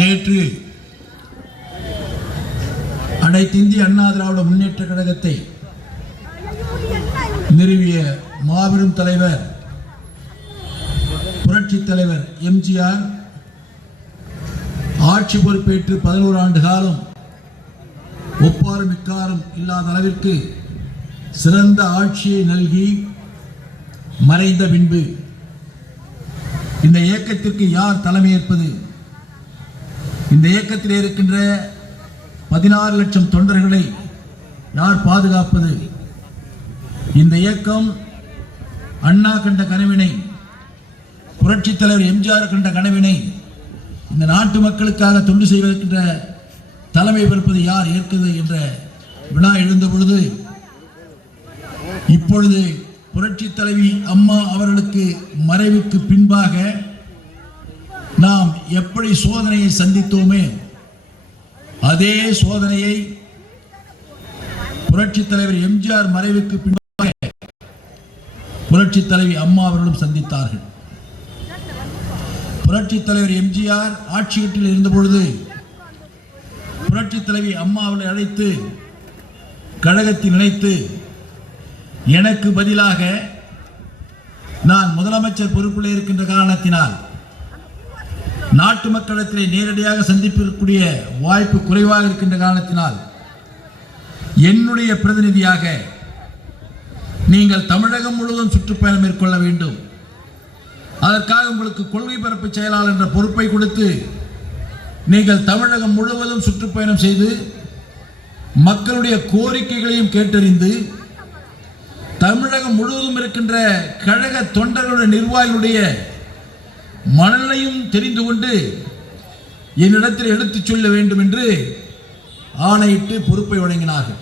நேற்று அனைத்து இந்திய அண்ணா திராவிட முன்னேற்ற கழகத்தை நிறுவிய மாபெரும் தலைவர் புரட்சி தலைவர் எம்ஜிஆர் ஆட்சி பொறுப்பேற்று 11 ஆண்டு காலம் ஒப்பாரும் மிக்காரும் இல்லாத அளவிற்கு சிறந்த ஆட்சியை நல்கி மறைந்த பின்பு இந்த இயக்கத்திற்கு யார் தலைமையேற்பது? இந்த இயக்கத்தில் இருக்கின்ற 16 லட்சம் தொண்டர்களை யார் பாதுகாப்பது? இந்த இயக்கம் அண்ணா கண்ட கனவினை, புரட்சி தலைவர் எம்ஜிஆர் கண்ட கனவினை இந்த நாட்டு மக்களுக்காக தொண்டு செய்வதற்கின்ற தலைமை பொறுப்பது யார் ஏற்கிறது என்ற வினா எழுந்த பொழுது, இப்பொழுது புரட்சி தலைவி அம்மா அவர்களுக்கு மறைவுக்கு பின்பாக நாம் எப்படி சோதனையை சந்தித்தோமே அதே சோதனையை புரட்சி தலைவர் எம்ஜிஆர் மறைவுக்கு பின்பாக புரட்சி தலைவி அம்மா அவர்களும் சந்தித்தார்கள். புரட்சி தலைவர் எம்ஜிஆர் ஆட்சி கட்டில் இருந்த பொழுது புரட்சி தலைவி அம்மா அவர்களை அழைத்து கழகத்தில் நினைத்து, எனக்கு பதிலாக நான் முதலமைச்சர் பொறுப்பில் இருக்கின்ற காரணத்தினால் நாட்டு மக்களிடத்திலே நேரடியாக சந்திப்பிற்குரிய வாய்ப்பு குறைவாக இருக்கின்ற காரணத்தினால் என்னுடைய பிரதிநிதியாக நீங்கள் தமிழகம் முழுவதும் சுற்றுப்பயணம் மேற்கொள்ள வேண்டும், அதற்காக உங்களுக்கு கொள்கை பரப்பு செயலாளர் என்ற பொறுப்பை கொடுத்து நீங்கள் தமிழகம் முழுவதும் சுற்றுப்பயணம் செய்து மக்களுடைய கோரிக்கைகளையும் கேட்டறிந்து தமிழகம் முழுவதும் இருக்கின்ற கழக தொண்டர்களுடைய நிர்வாகிகளுடைய மனநிலையும் தெரிந்து கொண்டு என்னிடத்தில் எடுத்துச் சொல்ல வேண்டும் என்று ஆணையிட்டு பொறுப்பை வழங்கினார்கள்.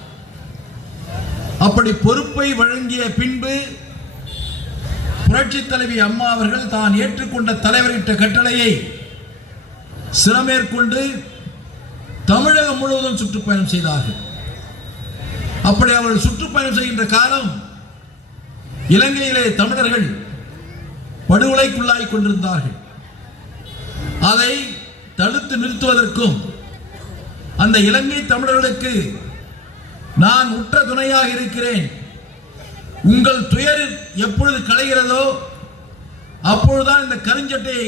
அப்படி பொறுப்பை வழங்கிய பின்பு புரட்சி தலைவி அம்மா அவர்கள் தான் ஏற்றுக்கொண்ட தலைவரிட்ட கட்டளையை சிரமேற்கொண்டு தமிழகம் முழுவதும் சுற்றுப்பயணம் செய்தார்கள். அப்படி அவர்கள் சுற்றுப்பயணம் செய்கின்ற காலம் இலங்கையிலே தமிழர்கள் படுகொலைக்குள்ளாய் கொண்டிருந்தார்கள். அதை தடுத்து நிறுத்துவதற்கும் அந்த இலங்கை தமிழர்களுக்கு நான் உற்ற துணையாக இருக்கிறேன், உங்கள் துயர் எப்பொழுது களைகிறதோ அப்பொழுதுதான் இந்த கருஞ்சட்டையை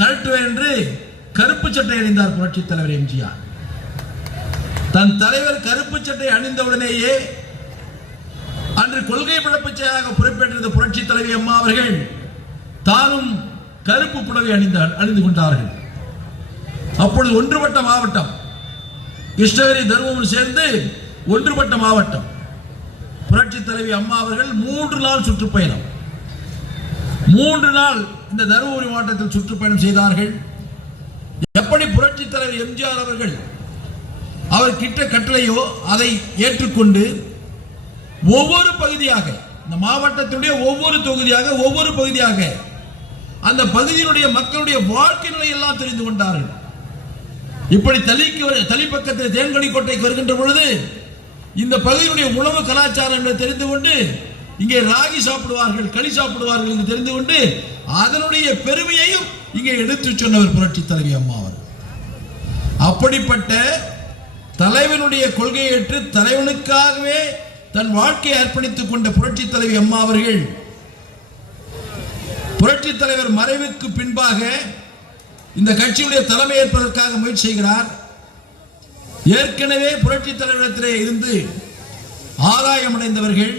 கழட்டுவேன் என்று கருப்பு சட்டை அணிந்தார் புரட்சி தலைவர் எம்ஜிஆர். தன் தலைவர் கருப்பு சட்டை அணிந்தவுடனேயே அன்று கொள்கை பிழப்பச்சையாக பொறுப்பேற்றிருந்த புரட்சி தலைவி அம்மா அவர்கள் தானும் கருப்பு புடவை அணிந்து கொண்டார்கள். அப்பொழுது ஒன்றுபட்ட மாவட்டம் கிருஷ்ணகிரி தருமபுரி சேர்ந்து ஒன்றுபட்ட மாவட்டம். புரட்சி தலைவி அம்மா அவர்கள் 3 நாள் சுற்றுப்பயணம், 3 நாள் இந்த தருமபுரி மாவட்டத்தில் சுற்றுப்பயணம் செய்தார்கள். எப்படி புரட்சி தலைவர் எம்ஜிஆர் அவர்கள் அவர் கிட்ட கட்டளையோ அதை ஏற்றுக்கொண்டு ஒவ்வொரு பகுதியாக, இந்த மாவட்டத்துடைய ஒவ்வொரு தொகுதியாக, ஒவ்வொரு பகுதியாக அந்த பகுதியினுடைய மக்களுடைய வாழ்க்கை நிலை எல்லாம் தெரிந்து கொண்டார்கள். இப்படி தளிப்பக்கத்தில் தேன்கனி கோட்டைக்கு வருகின்ற பொழுது இந்த பகுதியினுடைய உணவு கலாச்சாரம் என்று தெரிந்து கொண்டு இங்கே ராகி சாப்பிடுவார்கள், களி சாப்பிடுவார்கள் என்று தெரிந்து கொண்டு அதனுடைய பெருமையையும் இங்கே எடுத்து சொன்னவர் புரட்சி தலைவி அம்மா அவர்கள். அப்படிப்பட்ட தலைவனுடைய கொள்கையை ஏற்று தலைவனுக்காகவே தன் வாழ்க்கையை அர்ப்பணித்துக் கொண்ட புரட்சி தலைவி அம்மா அவர்கள் புரட்சி தலைவர் மறைவுக்கு பின்பாக இந்த கட்சியுடைய தலைமை ஏற்பதற்காக முயற்சி செய்கிறார். ஏற்கனவே புரட்சி தலைவரிடத்திலே இருந்து ஆதாயம் அடைந்தவர்கள்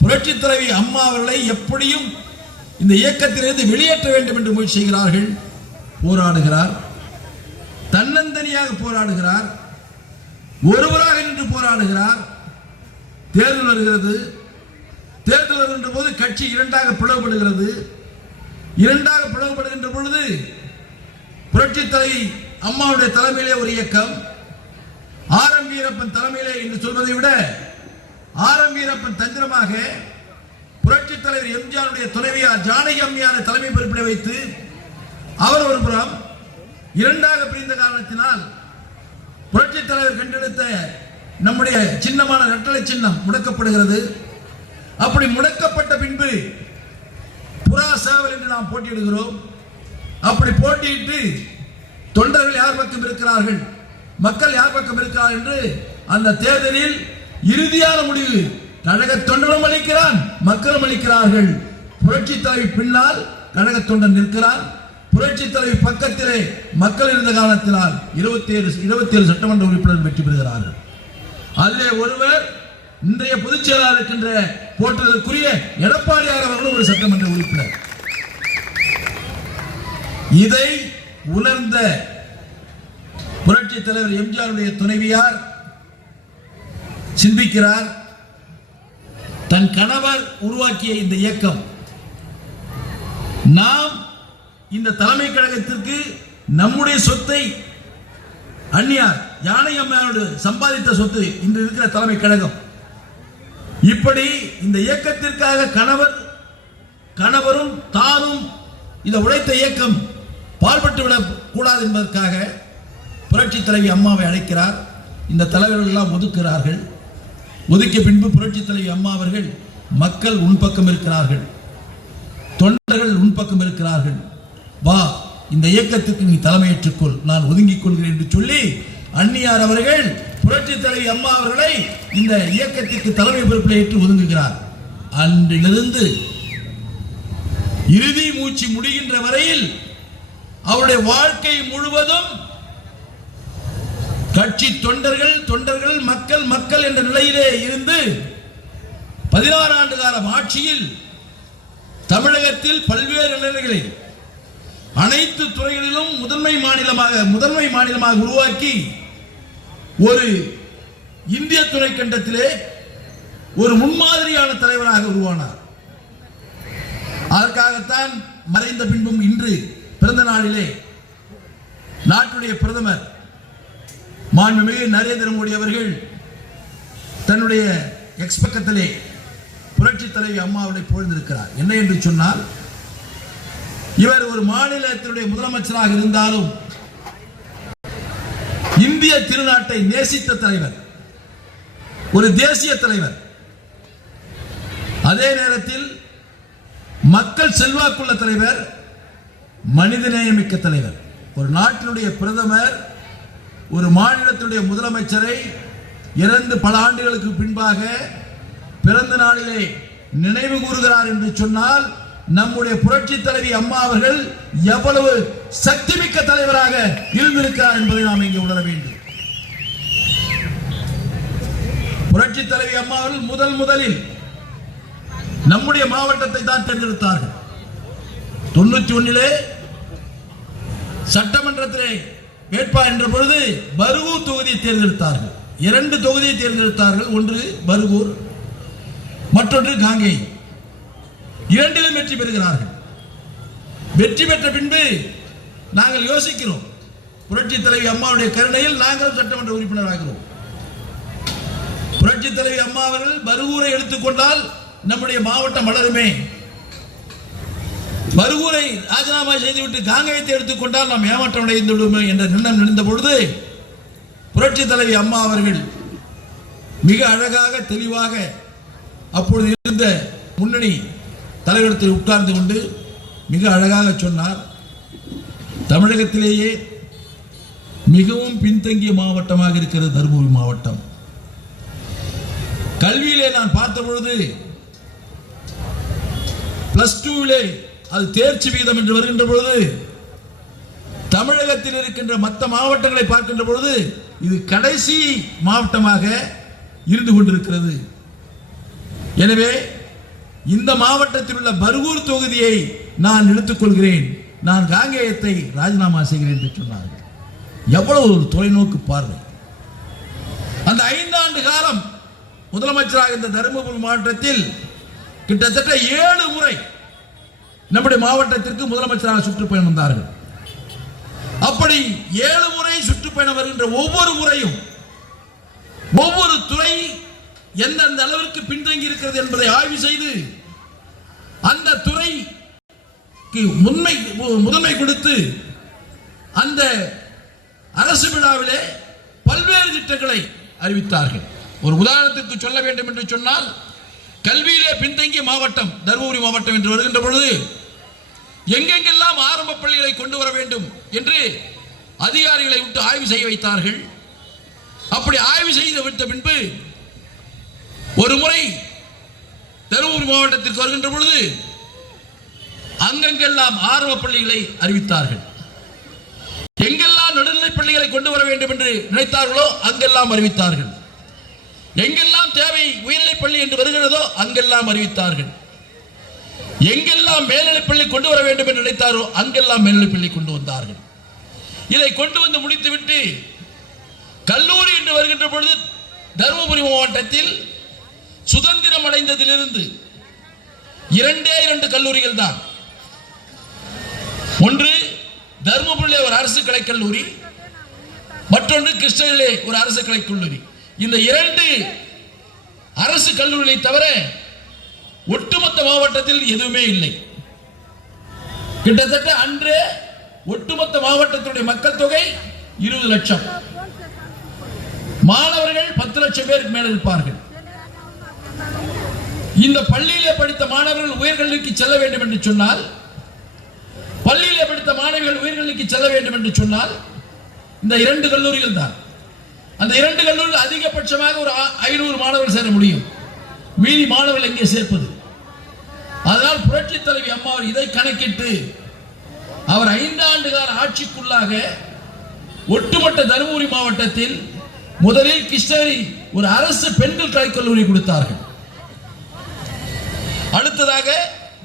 புரட்சி தலைவி அம்மா அவர்களை எப்படியும் இந்த இயக்கத்திலிருந்து வெளியேற்ற வேண்டும் என்று முயற்சி செய்கிறார்கள். போராடுகிறார், தன்னந்தனியாக போராடுகிறார், ஒருவராக நின்று போராடுகிறார். தேர்தல் வருகிறது, தேர்தல் வருகின்ற போது கட்சி இரண்டாக பிளவுபடுகிறது. இரண்டாக பிளவுபடுகின்ற பொழுது புரட்சி தலைவி அம்மாவுடைய தலைமையிலே ஒரு இயக்கம், ஆர் எம் வீரப்பன் தலைமையிலே என்று சொல்வதை விட ஆர் எம் வீரப்பன் தந்திரமாக புரட்சி தலைவர் எம்ஜிஆருடைய துணைவியார் ஜானகி அம்மையாரை தலைமை பொறுப்பிட வைத்து அவர் ஒரு புறம் இரண்டாக பிரிந்த காரணத்தினால் புரட்சி தலைவர் கண்டெடுத்த நம்முடைய சின்னமான இரட்டலை சின்னம் முடக்கப்படுகிறது. அப்படி முடக்கப்பட்ட பின்பு புறா சேவல் என்று நாம் போட்டியிடுகிறோம். அப்படி போட்டியிட்டு தொண்டர்கள் யார் பக்கம் இருக்கிறார்கள், மக்கள் யார் பக்கம் இருக்கிறார் என்று அந்த தேர்தலில் இறுதியான முடிவு கழக தொண்டரும் அளிக்கிறான், மக்களும் அளிக்கிறார்கள். புரட்சி தலைவி பின்னால் கழக தொண்டன் நிற்கிறான், புரட்சி தலைவி பக்கத்திலே மக்கள் இருந்த காரணத்தினால் 27 சட்டமன்ற உறுப்பினர் வெற்றி பெறுகிறார்கள். அதிலே ஒருவர் இன்றைய பொதுச் செயலாளர் இருக்கின்ற போற்றுவதற்குரிய எடப்பாடியார் அவர்களும் ஒரு சட்டமன்ற உறுப்பினர். இதை உணர்ந்த புரட்சி தலைவர் எம்ஜிஆருடைய துணைவியார் சிந்திக்கிறார். தன் கணவர் உருவாக்கிய இந்த இயக்கம், நாம் இந்த தலைமை கழகத்திற்கு நம்முடைய சொத்தை அந்நியார் யானை அம்மையாரோடு சம்பாதித்த சொத்து இன்று இருக்கிற தலைமை கழகம். இப்படி இந்த இயக்கத்திற்காக கணவரும் தானும் இந்த உழைத்த இயக்கம் பாழ்பட்டு விடக் கூடாது என்பதற்காக புரட்சி தலைவி அம்மாவை அழைக்கிறார். இந்த தலைவர்கள் எல்லாம் ஒதுக்குகிறார்கள். ஒதுக்கிய பின்பு புரட்சி தலைவி அம்மா அவர்கள், மக்கள் உன்பக்கம் இருக்கிறார்கள், தொண்டர்கள் உன்பக்கம் இருக்கிறார்கள், வா இந்த இயக்கத்துக்கு நீ தலைமையேற்றுக்கொள், நான் ஒதுங்கிக் கொள்கிறேன் என்று சொல்லி அந்நியார் அவர்கள் புரட்சி தலைவி அம்மா அவர்களை இந்த இயக்கத்திற்கு தலைமை பொறுப்பில் ஏற்று ஒதுங்குகிறார். அன்றிலிருந்து இறுதி மூச்சு முடிகின்ற வரையில் அவருடைய வாழ்க்கை முழுவதும் கட்சி தொண்டர்கள் மக்கள் என்ற நிலையிலே இருந்து 16 ஆண்டு காலம் ஆட்சியில் தமிழகத்தில் பல்வேறு நிலைகளில் அனைத்து துறைகளிலும் முதன்மை மாநிலமாக உருவாக்கி ஒரு இந்திய துணைக்கண்டத்திலே ஒரு முன்மாதிரியான தலைவராக உருவானார். அதற்காகத்தான் மறைந்த பின்பும் இன்று பிறந்த நாளிலே நாட்டுடைய பிரதமர் மாண்புமிகு நரேந்திர மோடி அவர்கள் தன்னுடைய எக்ஸ் பக்கத்திலே புரட்சி தலைவி அம்மாவை புகழ்ந்திருக்கிறார். என்ன என்று சொன்னால், இவர் ஒரு மாநிலத்தினுடைய முதலமைச்சராக இருந்தாலும் இந்திய திருநாட்டை நேசித்த தலைவர், ஒரு தேசிய தலைவர், அதே நேரத்தில் மக்கள் செல்வாக்குள்ள தலைவர், மனிதநேயமிக்க தலைவர். ஒரு நாட்டினுடைய பிரதமர் ஒரு மாநிலத்தினுடைய முதலமைச்சரை இறந்து பல ஆண்டுகளுக்கு பின்பாக பிறந்த நாளிலே நினைவு கூறுகிறார் என்று சொன்னால், நம்முடைய புரட்சி தலைவி அம்மா அவர்கள் எவ்வளவு சக்தி மிக்க தலைவராக இருந்திருக்கிறார் என்பதை நாம் இங்கே உணர வேண்டும். புரட்சி தலைவி அம்மா அவர்கள் முதலில் நம்முடைய மாவட்டத்தை தான் தேர்ந்தெடுத்தார்கள். 91 சட்டமன்றத்திலே வேட்பாளர் என்ற பொழுது பர்கூர் தொகுதியை தேர்ந்தெடுத்தார்கள். 2 தொகுதியை தேர்ந்தெடுத்தார்கள். ஒன்று பர்கூர், மற்றொன்று காங்கை. 2லும் வெற்றி பெறுகிறார்கள். வெற்றி பெற்ற பின்பு நாங்கள் யோசிக்கிறோம், புரட்சி தலைவி அம்மாவுடைய கருணையில் நாங்கள் சட்டமன்ற உறுப்பினர் ஆகிறோம். புரட்சி தலைவி அம்மா அவர்கள் பர்கூரை எடுத்துக்கொண்டால் நம்முடைய மாவட்டம் வளருமே, பர்கூரை ராஜினாமா செய்துவிட்டு காங்கேயத்தை எடுத்துக்கொண்டால் நாம் ஏமாற்றம் அடைந்து விடுவோமே என்ற எண்ணம் நினைந்த பொழுது புரட்சி தலைவி அம்மா அவர்கள் மிக அழகாக தெளிவாக அப்பொழுது இருந்த முன்னணி தலைவரிடத்தில் உட்கார்ந்து கொண்டு மிக அழகாக சொன்னார், தமிழகத்திலேயே மிகவும் பின்தங்கிய மாவட்டமாக இருக்கிறது தருமபுரி மாவட்டம். கல்வியிலே நான் பார்த்த பொழுது +2 அது தேர்ச்சி விகிதம் என்று வருகின்ற பொழுது தமிழகத்தில் இருக்கின்ற மற்ற மாவட்டங்களை பார்க்கின்ற பொழுது இது கடைசி மாவட்டமாக இருந்து கொண்டிருக்கிறது. எனவே இந்த மாவட்டத்தில் உள்ள பர்கூர் தொகுதியை நான் எடுத்துக் கொள்கிறேன், நான் காங்கேயத்தை ராஜினாமா செய்கிறேன் என்று சொன்னார்கள். எவ்வளவு ஒரு தொலைநோக்கு பார்வை! அந்த 5 ஆண்டு காலம் முதலமைச்சராக இந்த தருமபுரி மாவட்டத்தில் கிட்டத்தட்ட 7 முறை நம்முடைய மாவட்டத்திற்கு முதலமைச்சராக சுற்றுப்பயணம் வந்தார்கள். அப்படி 7 முறை சுற்றுப்பயணம் வருகின்ற ஒவ்வொரு முறையும் ஒவ்வொரு துறை எந்தெந்த அளவிற்கு பின்தங்கி இருக்கிறது என்பதை ஆய்வு செய்து அந்த துறைக்கு முதன்மை கொடுத்து அந்த அரசு விழாவிலே பல்வேறு திட்டங்களை அறிவித்தார்கள். ஒரு உதாரணத்திற்கு சொல்ல வேண்டும் என்று சொன்னால், கல்வியிலே பின்தங்கிய மாவட்டம் தருமபுரி மாவட்டம் என்று வருகின்ற பொழுது எங்கெங்கெல்லாம் ஆரம்ப பள்ளிகளை கொண்டு வர வேண்டும் என்று அதிகாரிகளை விட்டு ஆய்வு செய்ய வைத்தார்கள். அப்படி ஆய்வு செய்து விட்ட பின்பு ஒரு முறை தருமபுரி மாவட்டத்திற்கு வருகின்ற பொழுது அங்கெங்கெல்லாம் ஆரம்ப பள்ளிகளை அறிவித்தார்கள். எங்கெல்லாம் நடுநிலை பள்ளிகளை கொண்டு வர வேண்டும் என்று நினைத்தார்களோ அங்கெல்லாம் அறிவித்தார்கள். எங்கெல்லாம் தேவை உயர்நிலைப் பள்ளி என்று வருகிறதோ அங்கெல்லாம் அறிவித்தார்கள். எங்கெல்லாம் மேல்நிலைப் பள்ளி கொண்டு வர வேண்டும் என்று நினைத்தாரோ அங்கெல்லாம் மேல்நிலைப் பள்ளி கொண்டு வந்தார்கள். இதை கொண்டு வந்து முடித்துவிட்டு கல்லூரி என்று வருகின்ற பொழுது தருமபுரி மாவட்டத்தில் சுதந்திரம் அடைந்ததிலிருந்து 2 கல்லூரிகள் தான். ஒன்று தருமபுரியிலே ஒரு அரசு கலைக்கல்லூரி, மற்றொன்று கிருஷ்ணகிரியிலே ஒரு அரசு கலைக்கல்லூரி. இந்த 2 அரசு கல்லூரிகளை தவிர ஒட்டுமொத்த மாவட்டத்தில் எதுவுமே இல்லை. கிட்டத்தட்ட அன்று ஒட்டுமொத்த மாவட்டத்துடைய மக்கள் தொகை 20 லட்சம், மாணவர்கள் 10 லட்சம் பேருக்கு மேல் இருப்பார்கள். இந்த பள்ளியிலே படித்த மாணவர்கள் உயர்கல்விக்கு செல்ல வேண்டும் என்று சொன்னால், பள்ளியிலே படித்த மாணவர்கள் உயர்கல்விக்கு செல்ல வேண்டும் என்று சொன்னால் இந்த 2 கல்லூரிகள் தான். அந்த 2 கல்லூரிகள் அதிகபட்சமாக ஒரு 500 மாணவர்கள் சேர முடியும். மீதி மாணவர்கள் எங்கே சேர்ப்பது? அதனால் புரட்சி தலைவி அம்மா இதை கணக்கிட்டு அவர் 5 ஆண்டு கால ஆட்சிக்குள்ளாக ஒட்டுமொத்த தருமபுரி மாவட்டத்தில் முதலில் கிருஷ்ணகிரி ஒரு அரசு பெண்கள் கலைக்கல்லூரி கொடுத்தார்கள். அடுத்ததாக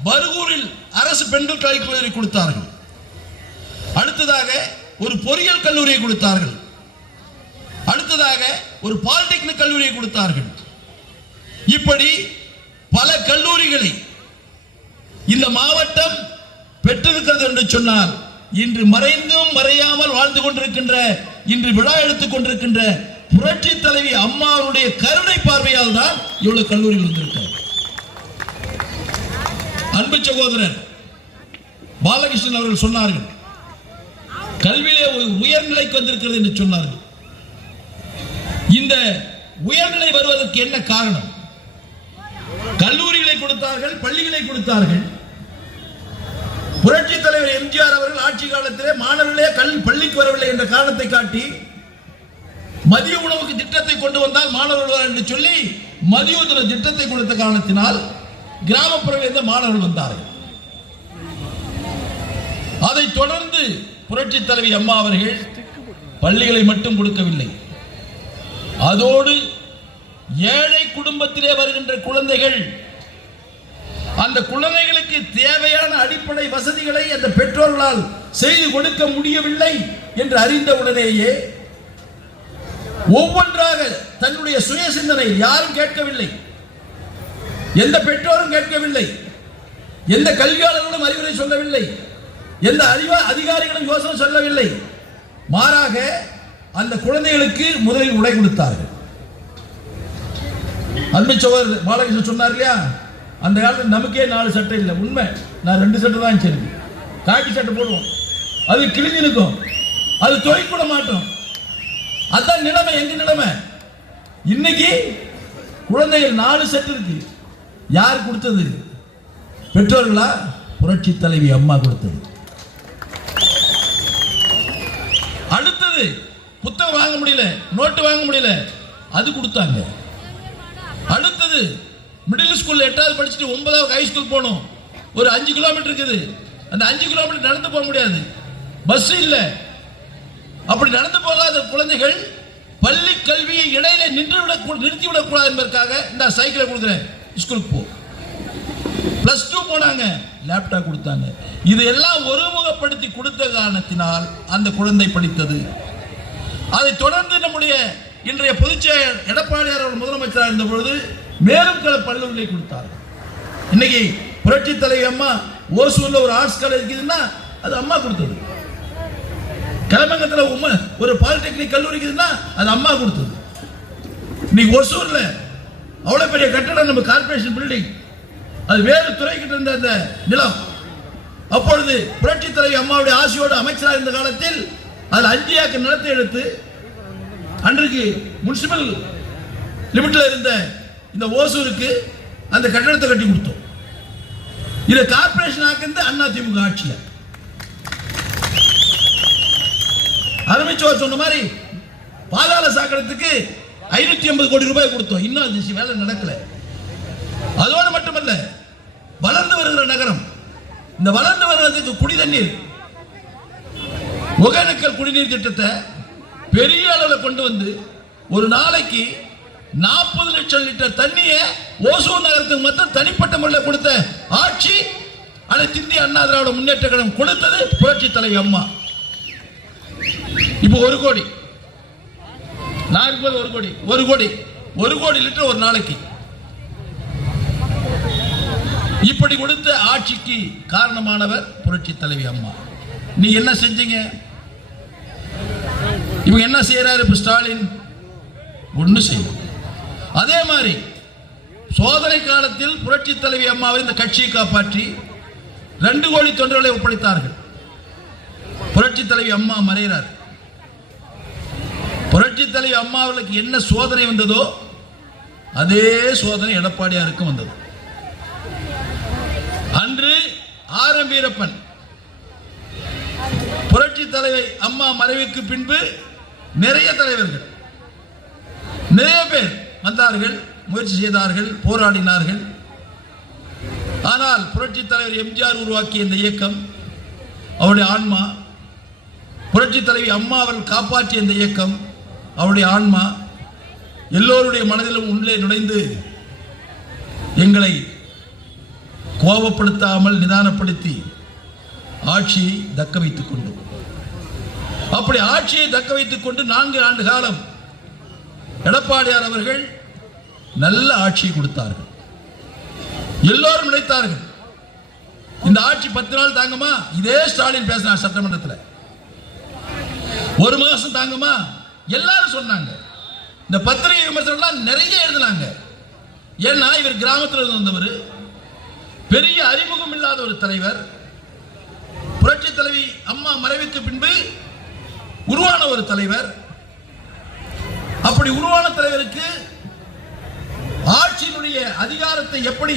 பர்கூரில் அரசு பெண்கள் கலைக்கல்லூரி கொடுத்தார்கள். அடுத்ததாக ஒரு பொறியியல் கல்லூரியை கொடுத்தார்கள். அடுத்ததாக ஒரு பாலிடெக்னிக் கல்லூரியை கொடுத்தார்கள். இப்படி பல கல்லூரிகளை இந்த மாவட்டம் பெற்றிருக்கிறது என்று சொன்னால், இன்று மறைந்தும் மறையாமல் வாழ்ந்து கொண்டிருக்கின்ற, இன்று விழா எடுத்துக் கொண்டிருக்கின்ற புரட்சி தலைவி அம்மாவுடைய கருணை பார்வையால் தான் இவ்வளவு கல்லூரிகள் வந்திருக்கிறது. அன்பு சகோதரர் பாலகிருஷ்ணன் அவர்கள் சொன்னார்கள், கல்வியிலே உயர்நிலைக்கு வந்திருக்கிறது என்று சொன்னார்கள். இந்த உயர்நிலை வருவதற்கு என்ன காரணம்? கல்லூரிகளை கொடுத்தார்கள், பள்ளிகளை கொடுத்தார்கள். புரட்சி தலைவர் எம்ஜிஆர் அவர்கள் ஆட்சி காலத்திலே மாணவர்களே பள்ளிக்கு வரவில்லை என்ற காரணத்தை காட்டி மதிய உணவுக்கு திட்டத்தை கொண்டு வந்தால் மாணவர்கள் என்று சொல்லி மதிய உணவு திட்டத்தை கொடுத்த காரணத்தினால் கிராமப்புற மாணவர்கள் வந்தார்கள். அதைத் தொடர்ந்து புரட்சி தலைவி அம்மா அவர்கள் பள்ளிகளை மட்டும் கொடுக்கவில்லை, அதோடு ஏழை குடும்பத்திலே வருகின்ற குழந்தைகள், அந்த குழந்தைகளுக்கு தேவையான அடிப்படை வசதிகளை அந்த பெற்றோர்களால் செய்து கொடுக்க முடியவில்லை என்று அறிந்தவுடனேயே ஒவ்வொன்றாக தன்னுடைய சுய சிந்தனை, யாரும் கேட்கவில்லை, எந்த பெற்றோரும் கேட்கவில்லை, எந்த கல்வியாளர்களும் அறிவுரை சொல்லவில்லை, எந்த அதிகாரிகளும் யோசனை சொல்லவில்லை, மாறாக அந்த குழந்தைகளுக்கு முதலில் உடை கொடுத்தார்கள். அன்பு சகோதரர் பாலகிருஷ்ணன் சொன்னார் இல்லையா, அந்த காலத்தில் நமக்கே 4 சட்டை இல்லை. உண்மை, நான் 2 சட்டை தான் சரி, காக்கி சட்டை போடுவோம், அது கிழிஞ்சு நிற்கும், அது துவைக்கூட மாட்டோம். அதான் நிலைமை, எங்க நிலைமை. இன்னைக்கு குழந்தைகள் 4 செட் இருக்கு. யார் கொடுத்தது? பெற்றோர்களா? புரட்சி தலைவி அம்மா கொடுத்தது. அடுத்தது புத்தகம் வாங்க முடியல, நோட்டு வாங்க முடியல, அது கொடுத்தாங்க. அடுத்தது மிடில் ஸ்கூல்ல 8வது படிச்சுட்டு 9வது ஹை ஸ்கூல் போகணும், ஒரு 5 கிலோமீட்டர் இருக்குது. அந்த 5 கிலோமீட்டர் நடந்து போக முடியாது, பஸ் இல்லை. அப்படி நடந்து போகாத குழந்தைகள் பள்ளி கல்வியை இடையில நிறுத்திவிடக் கூடாது என்பதற்காக இந்த சைக்கிளை கொடுக்குறேன், ஸ்கூலுக்கு போ. +2 போனாங்க, லேப்டாப் கொடுத்தாங்க. இதையெல்லாம் ஒருமுகப்படுத்தி கொடுத்த காரணத்தினால் அந்த குழந்தை படித்தது. அதை தொடர்ந்து நம்முடைய இன்றைய பொதுச்செயலர் எடப்பாடியார் அவர்கள் முதலமைச்சராக இருந்த பொழுது மேலும் பல பள்ளிகளை கொடுத்தார். இன்னைக்கு புரட்சி தலைவி அம்மா ஓசூர்ல ஒரு ஆர்ட்ஸ் காலேஜ் இருக்குதுன்னா அது அம்மா கொடுத்தது. கிளமங்கத்தில் ஒரு பாலிடெக்னிக் கல்லூரி இருக்குதுன்னா அது அம்மா கொடுத்தது. இன்னைக்கு ஓசூர்ல அவ்வளவு பெரிய கட்டடம், நம்ம கார்பரேஷன் பில்டிங், அது வேறு துறைக்கிட்ட இருந்த அந்த நிலம். அப்பொழுது புரட்சி தலைவி அம்மாவுடைய ஆசையோடு அமைச்சராக இருந்த காலத்தில் அதில் 5 ஏக்கர் நிலத்தை எடுத்து அன்றைக்கு முனிசிபல் லிமிட்ல இருந்த இந்த ஓசூருக்கு அந்த கட்டடத்தை கட்டி கொடுத்தோம். இதை கார்பரேஷன் ஆக்கிருந்து அண்ணா திமுக ஆட்சியில். பரமேஸ்வர் சொன்ன மாதிரி பாதாள சாக்கடைக்கு 580 கோடி ரூபாய் கொடுத்தோம். இன்னும் அது வேலை நடக்கல. அதோடு மட்டுமல்ல, வளர்ந்து வருகிற நகரம், இந்த வளர்ந்து வருவதற்கு குடி தண்ணீர் ஒகேனக்கல் குடிநீர் திட்டத்தை பெரிய அளவில் கொண்டு வந்து ஒரு நாளைக்கு 40 லட்சம் லிட்டர் தண்ணியை ஓசூர் நகரத்துக்கு மொத்தம் தனிப்பட்ட முறையில் கொடுத்த ஆட்சி அனைத்து இந்திய அண்ணா திராவிட முன்னேற்ற கழகம் கொடுத்தது புரட்சி தலைவி அம்மா. இப்போ 1 கோடி, நான் இருக்கும்போது 1 கோடி லிட்டர் ஒரு நாளைக்கு. இப்படி கொடுத்த ஆட்சிக்கு காரணமானவர் புரட்சி தலைவி அம்மா. நீ என்ன செஞ்சீங்க? இவங்க என்ன செய்யறாரு இப்ப ஸ்டாலின்? ஒண்ணு செய்ய. அதே மாதிரி சோதனை காலத்தில் புரட்சி தலைவி அம்மாவை இந்த கட்சியை காப்பாற்றி 2 கோடி தொண்டர்களை ஒப்படைத்தார்கள். புரட்சி தலைவி அம்மா மறைகிறார். புரட்சி தலைவி அம்மா அவர்களுக்கு என்ன சோதனை வந்ததோ அதே சோதனை எடப்பாடியாருக்கும் வந்தது. அன்று ஆர்.எம். வீரப்பன் புரட்சி தலைவி அம்மா மறைவுக்கு பின்பு நிறைய தலைவர்கள், நிறைய பேர் வந்தார்கள், முயற்சி செய்தார்கள், போராடினார்கள். ஆனால் புரட்சி தலைவர் எம்ஜிஆர் உருவாக்கிய இந்த இயக்கம், அவருடைய ஆன்மா, புரட்சி தலைவி அம்மா அவர்கள் காப்பாற்றிய இந்த இயக்கம், அவருடைய ஆன்மா எல்லோருடைய மனதிலும் உள்ளே நுழைந்து எங்களை கோபப்படுத்தாமல் நிதானப்படுத்தி ஆட்சியை தக்க வைத்துக் கொண்டோம். அப்படி ஆட்சியை தக்க வைத்துக் கொண்டு 4 ஆண்டு காலம் எடப்பாடியார் அவர்கள் நல்ல ஆட்சியை கொடுத்தார்கள். எல்லோரும் நினைத்தார்கள் இந்த ஆட்சி 10 நாள் தாங்குமா? இதே ஸ்டாலின் பேசினார் சட்டமன்றத்தில். 1 மாசம் தாங்குமா? எல்லாரும் சொன்னாங்க. இந்த பத்திரிகை விமர்சனம் நிறைய எழுதினாங்க. ஏன்னா இவர் கிராமத்தில் வந்தவர், பெரிய அறிமுகம் இல்லாத ஒரு தலைவர், புரட்சி தலைவி அம்மா மறைவுக்கு பின்பு உருவான ஒரு தலைவர். அப்படி உருவான தலைவருக்கு ஆட்சியினுடைய அதிகாரத்தை எப்படி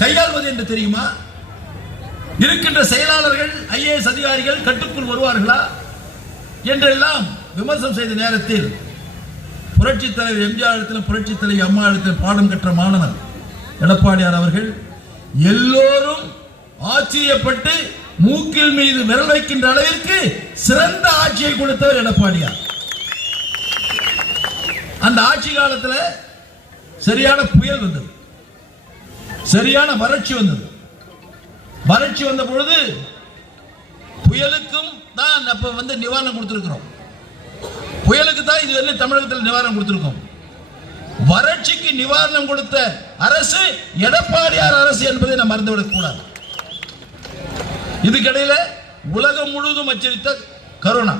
கையாள்வது என்று தெரியுமா? இருக்கின்ற செயலாளர்கள், ஐஏஎஸ் அதிகாரிகள் கட்டுக்குள் வருவார்களா என்றெல்லாம் விமர்சனம் செய்த நேரத்தில் புரட்சி தலைவர் எம்ஜிஆர் இடத்தில், புரட்சி தலைவி அம்மா இடத்தில் பாடம் கற்ற மாணவர் எடப்பாடியார் அவர்கள் எல்லோரும் ஆச்சரியப்பட்டு மூக்கில் மீது விரல் வைக்கின்ற அளவிற்கு சிறந்த ஆட்சியை கொடுத்தவர் எடப்பாடியார். அந்த ஆட்சி காலத்தில் சரியான புயல் வந்தது, சரியான வறட்சி வந்தது. வறட்சி வந்த பொழுது புயலுக்கும் தான் அப்ப நிவாரணம் கொடுத்திருக்கிறோம். புயலுக்கு தான் இதுவரை தமிழகத்தில் நிவாரணம் கொடுத்திருக்கோம். வறட்சிக்கு நிவாரணம் கொடுத்த அரசு எடப்பாடியார் அரசு என்பதை நாம் மறந்துவிடக் கூடாது. இதுக்கிடையில உலகம் முழுவதும் அச்சரித்த கரோனா.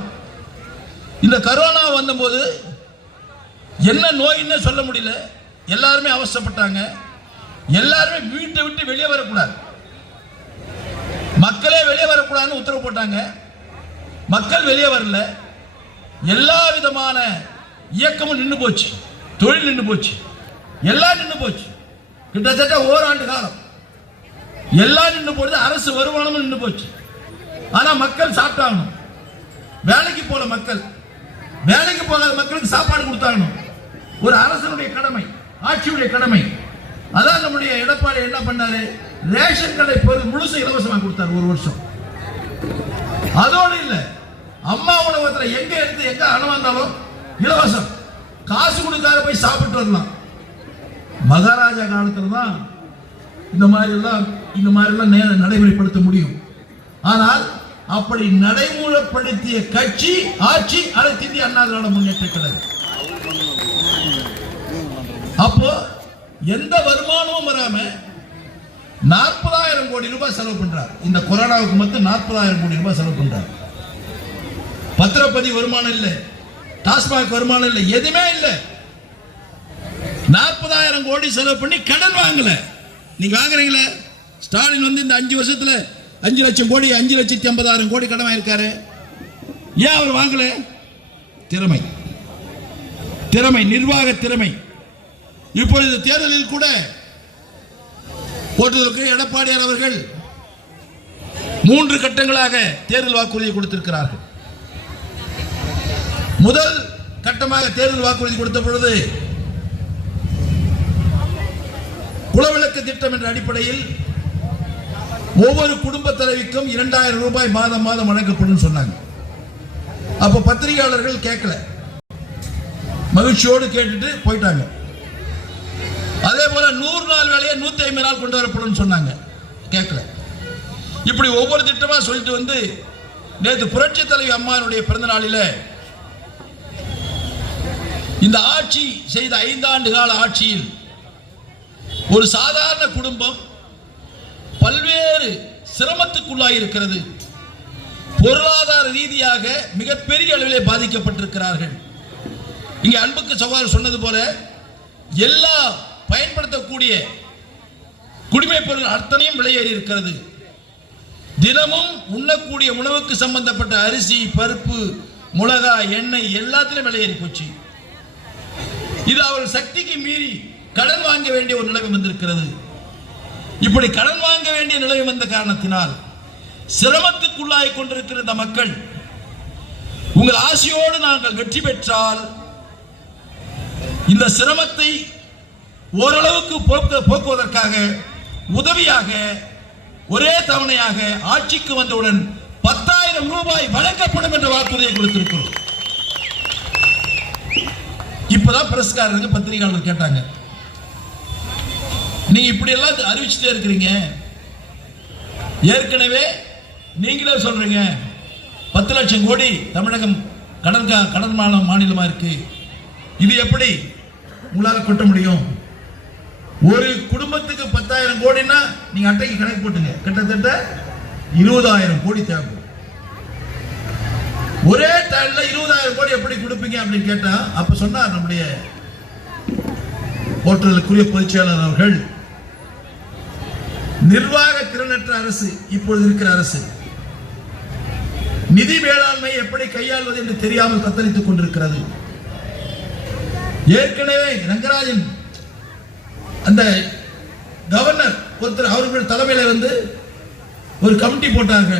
இந்த கரோனா வந்தபோது என்ன நோயின்னு சொல்ல முடியல, எல்லாருமே அவசரப்பட்டாங்க. எல்லாருமே வீட்டை விட்டு வெளியே வரக்கூடாது, மக்களே வெளியே வரக்கூடாதுன்னு உத்தரவு போட்டாங்க. மக்கள் வெளியே வரல. எல்லா விதமான இயக்கமும் நின்று போச்சு, தொழில் நின்று போச்சு, எல்லாம் நின்று போச்சு. கிட்டத்தட்ட ஓராண்டு காலம் எல்லாம் நின்று போச்சு. அரசு வருமானமும் நின்று போச்சு. ஆனா மக்கள் சாப்பிட்டாகணும். வேலைக்கு போல மக்கள், வேலைக்கு போகாத மக்களுக்கு சாப்பாடு கொடுத்தாகணும். ஒரு அரசனுடைய கடமை, ஆட்சியுடைய கடமை. அதான் நம்முடைய எடப்பாடி என்ன பண்ணாரு, ரேஷன் கடை பொருள் முழுசு இலவசமாக கொடுத்தார் 1 வருஷம். அதோடு இல்ல, அம்மா உணவகத்தில் எங்க எடுத்து எங்க அணை வந்தாலும் இலவசம், காசு கொடுக்காத போய் சாப்பிட்டு வரலாம். மகாராஜா காலத்தில் தான் இந்த மாதிரி எல்லாம் நடைமுறைப்படுத்த முடியும். ஆனால் அப்படி நடைமுறைப்படுத்திய கட்சி, ஆட்சி அனைத்து இந்திய அண்ணா திராவிட முன்னேற்ற கழகம். அப்போ எந்த வருமானமும் வராம 40,000 கோடி ரூபாய் செலவு பண்றார். இந்த கொரோனாவுக்கு மட்டும் 40,000 கோடி ரூபாய் செலவு பண்றார். பத்திரப்பதிவு வருமானம் இல்லை, டாஸ்மாக் வருமானம் இல்லை, எதுவுமே இல்லை. 40,000 கோடி செலவு பண்ணி கடன் வாங்கல. நீங்க வாங்குறீங்களே, ஸ்டாலின் இந்த 5 வருஷத்துல 5 லட்சம் கோடி, 5,50,000 கோடி கடன் வாங்கியிருக்காரு. ஏன் அவர் வாங்கல? திறமை, நிர்வாக திறமை. இப்பொழுது தேர்தலில் கூட போட்டதற்கு எடப்பாடியார் அவர்கள் 3 கட்டங்களாக தேர்தல் வாக்குறுதியை கொடுத்திருக்கிறார்கள். முதல் கட்டமாக தேர்தல் வாக்குறுதி கொடுத்த பொழுது குலவிளக்கு திட்டம் என்ற அடிப்படையில் ஒவ்வொரு குடும்ப தலைவிக்கும் 2000 ரூபாய் மாதம் மாதம் வழங்கப்படும் சொன்னாங்க. அப்ப பத்திரிகையாளர்கள் கேட்கல, மகிழ்ச்சியோடு கேட்டுட்டு போயிட்டாங்க. அதே போல 100 நாள் வேலையை 150 நாள் கொண்டு வரப்படும் சொன்னாங்க, கேட்கல. இப்படி ஒவ்வொரு திட்டமா சொல்லிட்டு வந்து நேற்று புரட்சி தலைவி அம்மானுடைய பிறந்த நாளில இந்த ஆட்சி செய்த 5 ஆண்டு கால ஆட்சியில் ஒரு சாதாரண குடும்பம் பல்வேறு சிரமத்துக்குள்ளாக இருக்கிறது. பொருளாதார ரீதியாக மிகப்பெரிய அளவிலே பாதிக்கப்பட்டிருக்கிறார்கள். இங்கே அன்புக்கு சகோதரர் சொன்னது போல எல்லா பயன்படுத்தக்கூடிய குடிமைப் பொருள் அத்தனையும் விலையேறி இருக்கிறது. தினமும் உண்ணக்கூடிய உணவுக்கு சம்பந்தப்பட்ட அரிசி, பருப்பு, மிளகாய், எண்ணெய் எல்லாத்திலும் விலையேறி போச்சு. இது அவர் சக்திக்கு மீறி கடன் வாங்க வேண்டிய ஒரு நிலைமை வந்திருக்கிறது. இப்படி கடன் வாங்க வேண்டிய நிலைமை வந்த காரணத்தினால் சிரமத்துக்குள்ளாகி கொண்டிருக்கிற இந்த மக்கள் உங்கள் ஆசையோடு நாங்கள் வெற்றி பெற்றால் இந்த சிரமத்தை ஓரளவுக்கு போக்குவதற்காக உதவியாக ஒரே தவணையாக ஆட்சிக்கு வந்தவுடன் 10,000 ரூபாய் வழங்கப்படும் என்ற வாக்குறுதியை கொடுத்திருக்கிறோம். இப்பதான் பிரஸ்காரங்க பத்திரிகையாளர் கேட்டாங்க, நீங்க இப்படி எல்லாம் அறிவிச்சுட்டே இருக்கிறீங்க, ஏற்கனவே நீங்களே சொல்றீங்க 10 லட்சம் கோடி தமிழகம் கடன் மாநிலமா இருக்கு, இது எப்படி உங்களால கொட்ட முடியும்? ஒரு குடும்பத்துக்கு 10,000 கோடினா நீங்க அட்டைக்கு கணக்கு போட்டுங்க, கிட்டத்தட்ட 20,000 கோடி தேவைப்படும். ஒரே டைம்ல 20,000 கோடி எப்படி கொடுப்பீங்க அப்படின்னு கேட்டா அப்ப சொன்னார் நம்முடைய போற்றலுக்குரிய பொதுச்செயலாளர் அவர்கள், நிர்வாக திறனற்ற அரசு இப்பொழுது இருக்கிற அரசு நிதி மேலாண்மை எப்படி கையாள்வது என்று தெரியாமல் தத்தளித்துக் கொண்டிருக்கிறது. ஏற்கனவே ரங்கராஜன் அந்த கவர்னர் ஒருத்தர் அவர்கள் தலைமையில வந்து ஒரு கமிட்டி போட்டாங்க.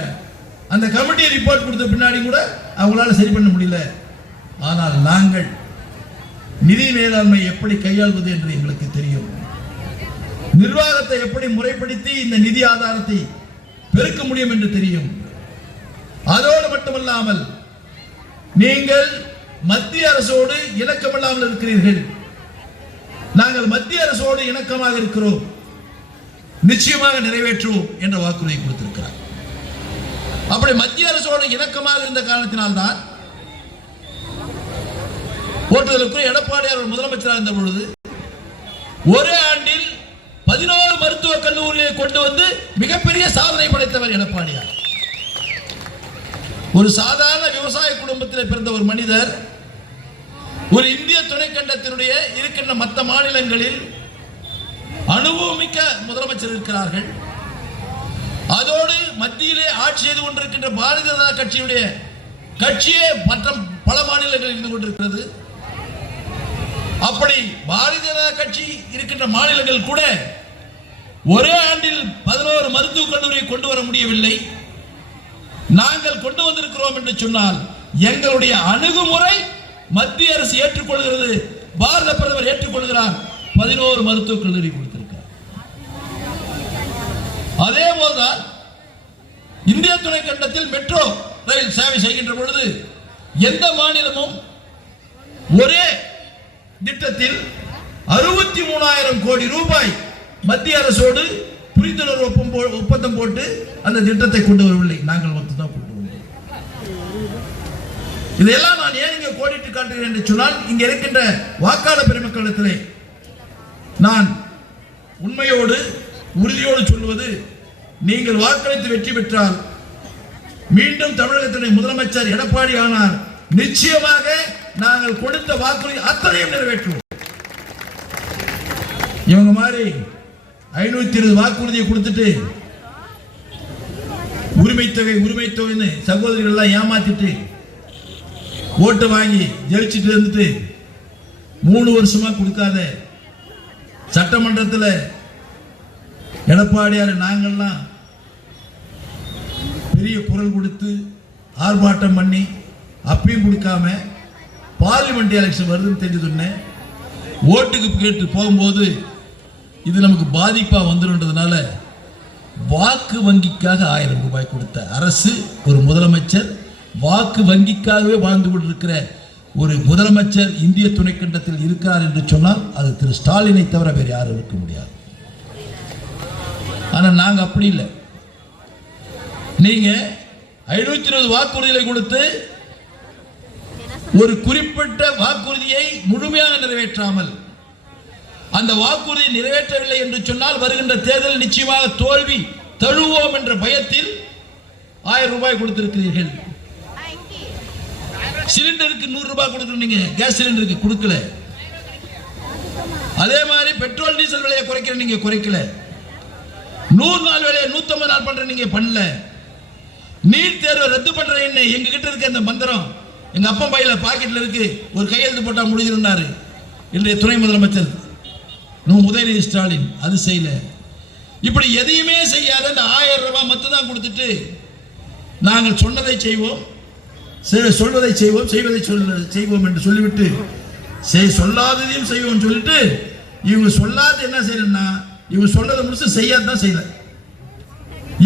அந்த கமிட்டி ரிப்போர்ட் கொடுத்த பின்னாடி கூட அவங்களால சரி பண்ண முடியல. ஆனால் நாங்கள் நிதி மேலாண்மை எப்படி கையாள்வது என்று எங்களுக்கு தெரியும். நிர்வாகத்தை எப்படி முறைப்படுத்தி இந்த நிதி ஆதாரத்தை பெருக்க முடியும் என்று தெரியும். அதோடு மட்டுமல்லாமல் நீங்கள் மத்திய அரசோடு இணக்கமில்லாமல் இருக்கிறீர்கள். நாங்கள் மத்திய அரசோடு இணக்கமாக இருக்கிறோம், நிச்சயமாக நிறைவேற்றுவோம் என்ற வாக்குறுதியை கொடுத்திருக்கிறார். அப்படி மத்திய அரசோடு இணக்கமாக இருந்த காரணத்தினால்தான் போற்றுதலுக்குரிய எடப்பாடியார் முதலமைச்சராக இருந்த பொழுது ஒரே ஆண்டில் 11 மருத்துவக் கல்லூரியை கொண்டு வந்து மிகப்பெரிய சாதனை படைத்தவர் எடப்பாடியார். ஒரு சாதாரண விவசாய குடும்பத்தில் பிறந்த ஒரு மனிதர் ஒரு இந்திய துணைக்கண்டத்தினுடைய இருக்கின்ற மற்ற மாநிலங்களில் அனுபவமிக்க முதலமைச்சர் இருக்கிறார்கள். அதோடு மத்தியிலே ஆட்சி செய்து கொண்டிருக்கின்ற பாரதிய ஜனதா கட்சியுடைய கட்சியே மற்ற பல மாநிலங்களில் இருந்து கொண்டிருக்கிறது. அப்படி பாரதிய ஜனதா கட்சி இருக்கின்ற மாநிலங்கள் கூட ஒரே ஆண்டில் 11 மருத்துவக் கல்லூரியை கொண்டு வர முடியவில்லை. நாங்கள் கொண்டு வந்திருக்கிறோம் என்று சொன்னால் எங்களுடைய அணுகுமுறை மத்திய அரசு ஏற்றுக்கொள்கிறது, பாரத பிரதமர் ஏற்றுக்கொள்கிறார். 11 மருத்துவக் கல்லூரி கொடுத்திருக்கிறார். அதே போல்தான் இந்திய துணைக்கண்டத்தில் மெட்ரோ ரயில் சேவை செய்கின்ற பொழுது எந்த மாநிலமும் ஒரே திட்டத்தில் 63,000 கோடி ரூபாய் மத்திய அரசோடு புரிந்துணர்வு ஒப்பந்தம் போட்டு அந்த திட்டத்தை கொண்டு வரவில்லை, நாங்கள் மட்டும்தான் கொண்டு வந்தோம். இதெல்லாம் நான் ஏன் இங்கே கோடிட்டு காட்டுகிறேன் என்று சொன்னால், இங்க இருக்கின்ற வாக்காளர் பெருமக்களிடத்திலே நான் உண்மையோடு உறுதியோடு சொல்வது, நீங்கள் வாக்களித்து வெற்றி பெற்றால் மீண்டும் தமிழகத்தினுடைய முதலமைச்சர் எடப்பாடி ஆனார், நிச்சயமாக நாங்கள் கொடுத்த வாக்குறுதி அத்தனையும் நிறைவேற்றுவோம். இவங்க மாதிரி 520 வாக்குறுதியை கொடுத்துட்டு உரிமை தொகைன்னு சகோதரிகள் எல்லாம் ஏமாத்திட்டு ஓட்டு வாங்கி ஜெயிச்சுட்டு இருந்துட்டு 3 வருஷமா கொடுக்காத சட்டமன்றத்தில் எடப்பாடியார் நாங்கள்லாம் பெரிய குரல் கொடுத்து ஆர்ப்பாட்டம் பண்ணி அப்பயும் கொடுக்காம பார்லிமெண்ட் எலெக்ஷன் வருதுன்னு தெரிஞ்சதுன்னே ஓட்டுக்கு கேட்டு போகும்போது இது நமக்கு பாதிப்பா வந்துருன்றதுனால வாக்கு வங்கிக்காக 1000 ரூபாய் கொடுத்த அரசு, ஒரு முதலமைச்சர் வாக்கு வங்கிக்காகவே வாழ்ந்து கொண்டிருக்கிற ஒரு முதலமைச்சர் இந்திய துணைக்கண்டத்தில் இருக்கிறார் என்று சொன்னால் அது திரு ஸ்டாலினை தவிர வேறு யாரும் இருக்க முடியாது. ஆனா நாங்க அப்படி இல்லை. நீங்க 520 வாக்குறுதிகளை கொடுத்து ஒரு குறிப்பிட்ட வாக்குறுதியை முழுமையாக நிறைவேற்றாமல் அந்த வாக்குறுதியை நிறைவேற்றவில்லை என்று சொன்னால் வருகின்ற தேர்தல் நிச்சயமாக தோல்வி தழுவோம் என்ற பயத்தில் 1000 ரூபாய் கொடுத்திருக்கிறீர்கள். சிலிண்டருக்கு 100 ரூபாய் கொடுக்கறீங்க, கேஸ் சிலிண்டருக்கு கொடுக்கல. அதே மாதிரி பெட்ரோல் டீசல் விலையை குறைக்கிற நீங்க குறைக்கல. 100 நாள் வேலையை 150 நாள் பண்ற நீங்க பண்ணல. நீட் தேர்வை ரத்து பண்ற என்ன எங்க கிட்ட இருக்க அந்த மந்திரம் எங்க அப்பா பையில பாக்கெட்ல இருக்கு, ஒரு கையெழுத்து போட்டா முடிஞ்சிருந்தாரு இன்றைய துணை முதலமைச்சர் உதயநிதி ஸ்டாலின். அது செய்யல. இப்படி எதையுமே செய்யாத இந்த 1000 ரூபாய் மட்டும் தான் கொடுத்துட்டு நாங்கள் சொன்னதை செய்வோம், சொல்வதை செய்வோம், செய்வதை செய்வோம் என்று சொல்லிவிட்டு சொல்லாததையும் செய்வோம் சொல்லிட்டு இவங்க சொல்லாத என்ன செய்யணும்னா இவங்க சொல்லதை முடிச்சு செய்யாதான் செய்யல.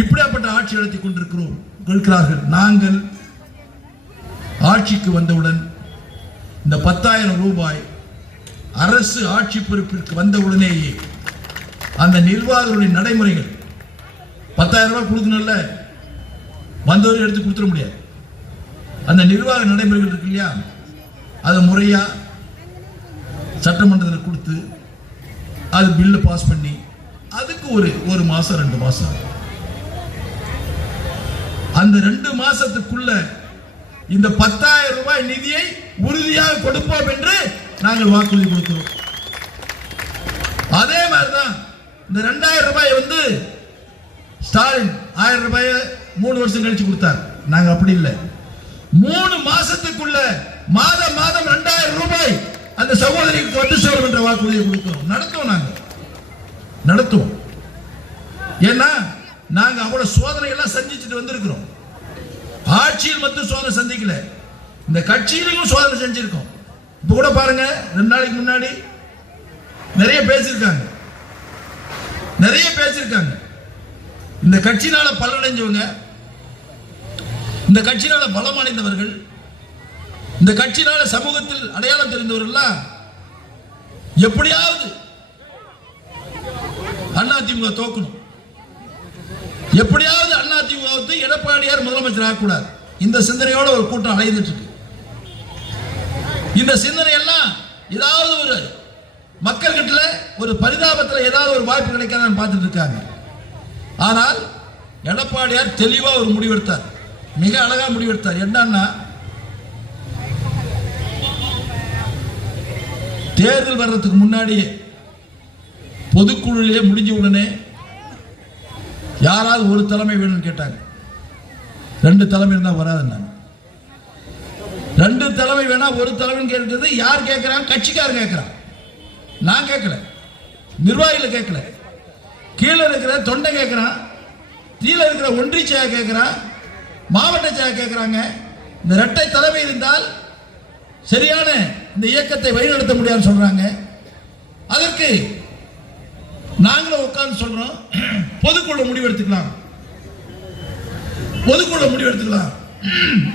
இப்படியாப்பட்ட ஆட்சி நடத்தி கொண்டிருக்கிறார்கள். நாங்கள் ஆட்சிக்கு வந்தவுடன் இந்த 10,000 ரூபாய் அரசு ஆட்சி பொறுப்பிற்கு வந்தவுடனேயே அந்த நிர்வாகங்களுடைய நடைமுறைகள் 10,000 ரூபாய் கொடுக்கணும்ல, வந்தவர்கள் எடுத்து கொடுத்துட முடியாது. அந்த நிர்வாக நடைமுறைகள் இருக்கு இல்லையா, அது முறையா சட்டமன்றத்தில் கொடுத்து அது பில்லு பாஸ் பண்ணி அதுக்கு ஒரு மாசம் 2 மாசம், அந்த 2 மாசத்துக்குள்ள இந்த 10,000 ரூபாய் நிதியை உறுதியாக கொடுப்போம் என்று நாங்கள் வாக்குறுதி கொடுக்கிறோம். அதே மாதிரிதான் இந்த 2000 ரூபாய் ஸ்டாலின் 1000 ரூபாய் 3 வருஷம் கழிச்சு கொடுத்தார். நாங்க அப்படி இல்லை. 3 மாசத்துக்குள்ள மாதம் 2000 ரூபாய் அந்த சகோதரிக்கு வந்து சேரும் என்ற வாக்குறுதியை கொடுக்கிறோம். நடத்துவோம். ஏன்னா நாங்க அவ்வளவு சோதனை எல்லாம் சந்திச்சுட்டு வந்திருக்கிறோம். ஆட்சியில் மட்டும் சோதனை சந்திக்கல, இந்த கட்சியிலும் சோதனை செஞ்சிருக்கோம். இப்ப கூட பாருங்க, 2 நாளைக்கு முன்னாடி நிறைய பேசியிருக்காங்க. இந்த கட்சியினால பலனடைஞ்சவங்க, இந்த கட்சியினால பலம் அடைந்தவர்கள், இந்த கட்சியினால சமூகத்தில் அடையாளம் தெரிந்தவர்கள் எப்படியாவது அதிமுக தோக்கணும், எப்படியாவது அதிமுக எடப்பாடியார் முதலமைச்சர் ஆகக்கூடாது. இந்த சிந்தனையோட ஒரு கூட்டம் அலைந்துட்டு இருக்கு. இந்த சிந்தனை எல்லாம் ஏதாவது ஒரு மக்கள் கிட்ட ஒரு பரிதாபத்தில் ஏதாவது ஒரு வாய்ப்பு கிடைக்காதான்னு பார்த்துட்டு இருக்காங்க. ஆனால் எடப்பாடியார் தெளிவா ஒரு முடிவெடுத்தார், மிக அழகா முடிவெடுத்தார். என்னன்னா, தேர்தல் வர்றதுக்கு முன்னாடியே பொதுக்குழுவிலே முடிஞ்ச உடனே யாராவது ஒரு தலைமை வேணும்னு கேட்டாங்க. 2 தலைமை இருந்தா வராது. 2 தலைமை வேணா, ஒரு தலைமை கேட்கிறது யார் கேட்கிறாங்க? கட்சிக்காரர் கேட்கிறான். நான் கேட்கல, நிர்வாகிகள் கேட்கல, கீழே இருக்கிற தொண்டை கேட்கிறான், கீழே இருக்கிற ஒன்றிய செயலர் கேட்கிறான், மாவட்ட செயலர் கேட்கிறாங்க. இந்த 2 தலைமை இருந்தால் சரியான இந்த இயக்கத்தை வழிநடத்த முடியாதுன்னு சொல்றாங்க. அதற்கு நாங்களும் உட்கார்ந்து சொல்றோம், பொதுக்குழு முடிவெடுத்துக்கலாம்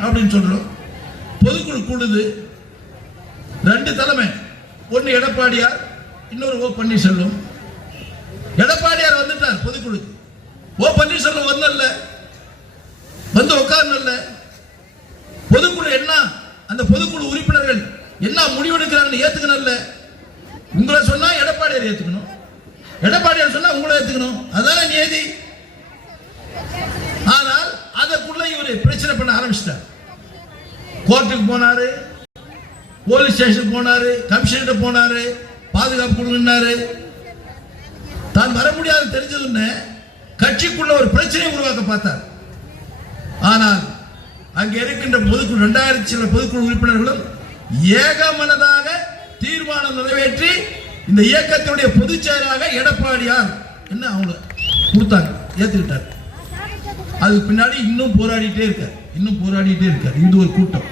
அப்படின்னு சொல்றோம். பொதுக்குழு கூடுது. 2 தலைமை, ஒன்னு எடப்பாடியார், இன்னொரு ஓ பன்னீர்செல்வம். எடப்பாடியார் வந்துட்டார் பொதுக்குழுக்கு, ஓ பன்னீர்செல்வம் வந்து உட்கார்ந்து பொதுக்குழு என்ன, அந்த பொதுக்குழு உறுப்பினர்கள் என்ன முடிவெடுக்கிறாங்க ஏத்துக்கணும். உங்களை சொன்னா எடப்பாடியார் ஏத்துக்கணும், எடப்பாடியார் சொன்னா உங்களை ஏத்துக்கணும், அதான நியதி. ஆனால் அதற்குள்ள இவர் பிரச்சனை பண்ண ஆரம்பிச்சிட்டார். கோர்ட்டுக்கு போனாரு, போலீஸ் ஸ்டேஷன் போனாரு, கமிஷனர் போனாரு, பாதுகாப்பு கொடுனாரு. தான் வர முடியாது தெரிஞ்சதுன்னு கட்சிக்குள்ள ஒரு பிரச்சனையை உருவாக்க பார்த்தார். ஆனால் அங்கே இருக்கின்ற பொதுக்குழு 2000 சில பொதுக்குழு உறுப்பினர்களும் ஏகமனதாக தீர்மானம் நிறைவேற்றி இந்த இயக்கத்துடைய பொதுச் செயலாளராக எடப்பாடியார் என்ன அவங்க கொடுத்தாங்க, ஏத்துக்கிட்டார். அதுக்கு பின்னாடி இன்னும் போராடிட்டே இருக்கார். இது ஒரு கூட்டம்.